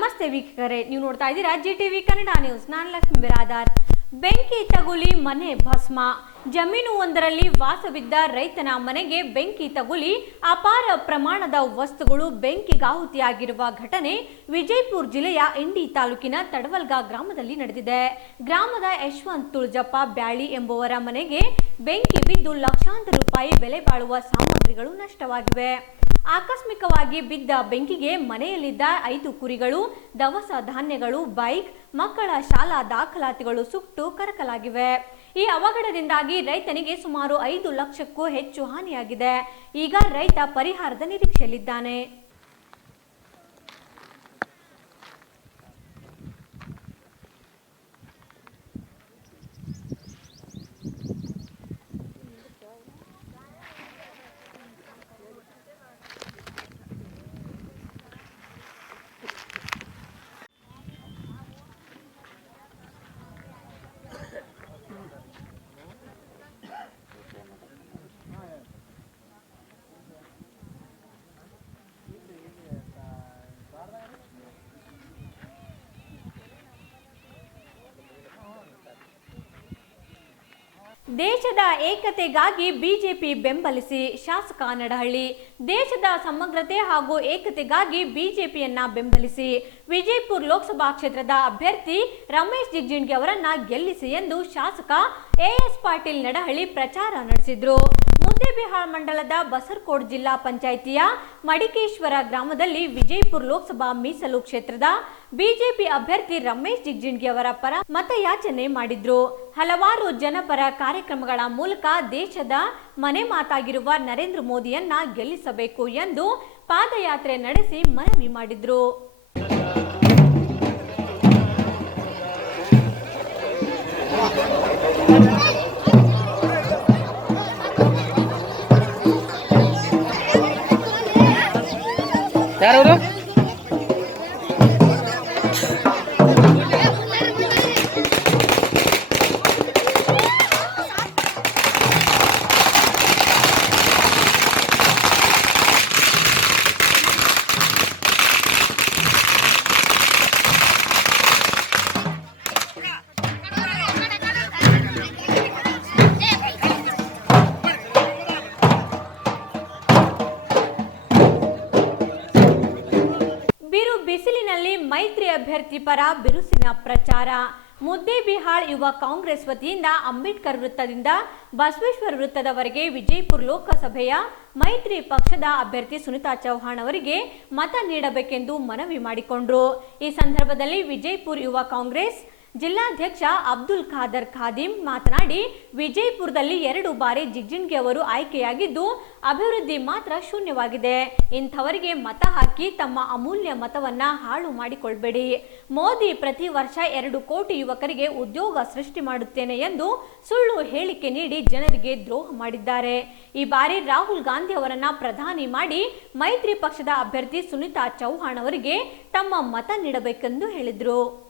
ನಮಸ್ತೆ ವೀಕ್ಷಕರೇ, ನೀವು ನೋಡ್ತಾ ಇದ್ದೀರಾ ಜಿ ಟಿವಿ ಕನ್ನಡ ನ್ಯೂಸ್ ನಾನು ಲಕ್ಷ್ಮೀ ಬಿರಾದಾರ್. ಬೆಂಕಿ, ತಗುಲಿ, ಮನೆ ಭಸ್ಮ. ಜಮೀನು ಒಂದರಲ್ಲಿ ವಾಸವಿದ್ದ ರೈತನ ಮನೆಗೆ ಬೆಂಕಿ, ತಗುಲಿ, ಅಪಾರ ಪ್ರಮಾಣದ ವಸ್ತುಗಳು ಬೆಂಕಿಗಾಹುತಿಯಾಗಿರುವ ಘಟನೆ ವಿಜಯಪುರ ಜಿಲ್ಲೆಯ ಇಂಡಿ ತಾಲೂಕಿನ ತಡವಲ್ಗ ಗ್ರಾಮದಲ್ಲಿ ನಡೆದಿದೆ. ಗ್ರಾಮದ ಯಶವಂತ್ ತುಳಜಪ್ಪ ಬ್ಯಾಳಿ ಎಂಬುವರ ಮನೆಗೆ ಬೆಂಕಿ ಬಿದ್ದು ಲಕ್ಷಾಂತರ ರೂಪಾಯಿ ಬೆಲೆ ಬಾಳುವ ಸಾಮಗ್ರಿಗಳು ನಷ್ಟವಾಗಿವೆ. ಆಕಸ್ಮಿಕವಾಗಿ ಬಿದ್ದ ಬೆಂಕಿಗೆ ಮನೆಯಲ್ಲಿದ್ದ ಐದು ಕುರಿಗಳು, ದವಸ ಧಾನ್ಯಗಳು, ಬೈಕ್, ಮಕ್ಕಳ ಶಾಲಾ ದಾಖಲಾತಿಗಳು ಸುಟ್ಟು ಕರಕಲಾಗಿವೆ. ಈ ಅವಘಡದಿಂದಾಗಿ ರೈತನಿಗೆ ಸುಮಾರು ಐದು ಲಕ್ಷಕ್ಕೂ ಹೆಚ್ಚು ಹಾನಿಯಾಗಿದೆ. ಈಗ ರೈತ ಪರಿಹಾರದ ನಿರೀಕ್ಷೆಯಲ್ಲಿದ್ದಾನೆ. ದೇಶದ ಏಕತೆಗಾಗಿ ಬಿಜೆಪಿ ಬೆಂಬಲಿಸಿ ಶಾಸಕ ನಡಹಳ್ಳಿ. ದೇಶದ ಸಮಗ್ರತೆ ಹಾಗೂ ಏಕತೆಗಾಗಿ ಬಿಜೆಪಿಯನ್ನ ಬೆಂಬಲಿಸಿ ವಿಜಯಪುರ ಲೋಕಸಭಾ ಕ್ಷೇತ್ರದ ಅಭ್ಯರ್ಥಿ ರಮೇಶ್ ಜಿಗಜಿಣಗಿ ಅವರನ್ನ ಗೆಲ್ಲಿಸಿ ಎಂದು ಶಾಸಕ ಎಎಸ್ ಪಾಟೀಲ್ ನಡಹಳ್ಳಿ ಪ್ರಚಾರ ನಡೆಸಿದ್ರು. ಮುದ್ದೇಬಿಹಾಳ್ ಮಂಡಲದ ಬಸರ್ಕೋಡ್ ಜಿಲ್ಲಾ ಪಂಚಾಯಿತಿಯ ಮಡಿಕೇಶ್ವರ ಗ್ರಾಮದಲ್ಲಿ ವಿಜಯಪುರ ಲೋಕಸಭಾ ಮೀಸಲು ಕ್ಷೇತ್ರದ ಬಿಜೆಪಿ ಅಭ್ಯರ್ಥಿ ರಮೇಶ್ ಜಿಗಜಿಣಗಿ ಅವರ ಪರ ಮತಯಾಚನೆ ಮಾಡಿದ್ರು. ಹಲವಾರು ಜನಪರ ಕಾರ್ಯಕ್ರಮಗಳ ಮೂಲಕ ದೇಶದ ಮನೆ ಮಾತಾಗಿರುವ ನರೇಂದ್ರ ಮೋದಿಯನ್ನ ಗೆಲ್ಲಿಸಬೇಕು ಎಂದು ಪಾದಯಾತ್ರೆ ನಡೆಸಿ ಮನವಿ ಮಾಡಿದ್ರು. ಯಾರು ಬಿಸಿಲಿನಲ್ಲಿ ಮೈತ್ರಿ ಅಭ್ಯರ್ಥಿ ಪರ ಬಿರುಸಿನ ಪ್ರಚಾರ. ಮುದ್ದೇಬಿಹಾಳ್ ಯುವ ಕಾಂಗ್ರೆಸ್ ವತಿಯಿಂದ ಅಂಬೇಡ್ಕರ್ ವೃತ್ತದಿಂದ ಬಸವೇಶ್ವರ ವೃತ್ತದವರೆಗೆ ವಿಜಯಪುರ ಲೋಕಸಭೆಯ ಮೈತ್ರಿ ಪಕ್ಷದ ಅಭ್ಯರ್ಥಿ ಸುನಿತಾ ಚೌಹಾಣ್ ಅವರಿಗೆ ಮತ ನೀಡಬೇಕೆಂದು ಮನವಿ ಮಾಡಿಕೊಂಡರು. ಈ ಸಂದರ್ಭದಲ್ಲಿ ವಿಜಯಪುರ ಯುವ ಕಾಂಗ್ರೆಸ್ ಜಿಲ್ಲಾಧ್ಯಕ್ಷ ಅಬ್ದುಲ್ ಖಾದರ್ ಖಾದಿಂ ಮಾತನಾಡಿ, ವಿಜಯಪುರದಲ್ಲಿ ಎರಡು ಬಾರಿ ಜಿಗ್ಜಿಣ್ಗಿ ಅವರು ಆಯ್ಕೆಯಾಗಿದ್ದು, ಅಭಿವೃದ್ಧಿ ಮಾತ್ರ ಶೂನ್ಯವಾಗಿದೆ. ಇಂಥವರಿಗೆ ಮತ ಹಾಕಿ ತಮ್ಮ ಅಮೂಲ್ಯ ಮತವನ್ನ ಹಾಳು ಮಾಡಿಕೊಳ್ಬೇಡಿ. ಮೋದಿ ಪ್ರತಿ ವರ್ಷ ಎರಡು ಕೋಟಿ ಯುವಕರಿಗೆ ಉದ್ಯೋಗ ಸೃಷ್ಟಿ ಮಾಡುತ್ತೇನೆ ಎಂದು ಸುಳ್ಳು ಹೇಳಿಕೆ ನೀಡಿ ಜನರಿಗೆ ದ್ರೋಹ ಮಾಡಿದ್ದಾರೆ. ಈ ಬಾರಿ ರಾಹುಲ್ ಗಾಂಧಿ ಅವರನ್ನ ಪ್ರಧಾನಿ ಮಾಡಿ ಮೈತ್ರಿ ಪಕ್ಷದ ಅಭ್ಯರ್ಥಿ ಸುನಿತಾ ಚೌಹಾಣ್ ಅವರಿಗೆ ತಮ್ಮ ಮತ ನೀಡಬೇಕೆಂದು ಹೇಳಿದರು.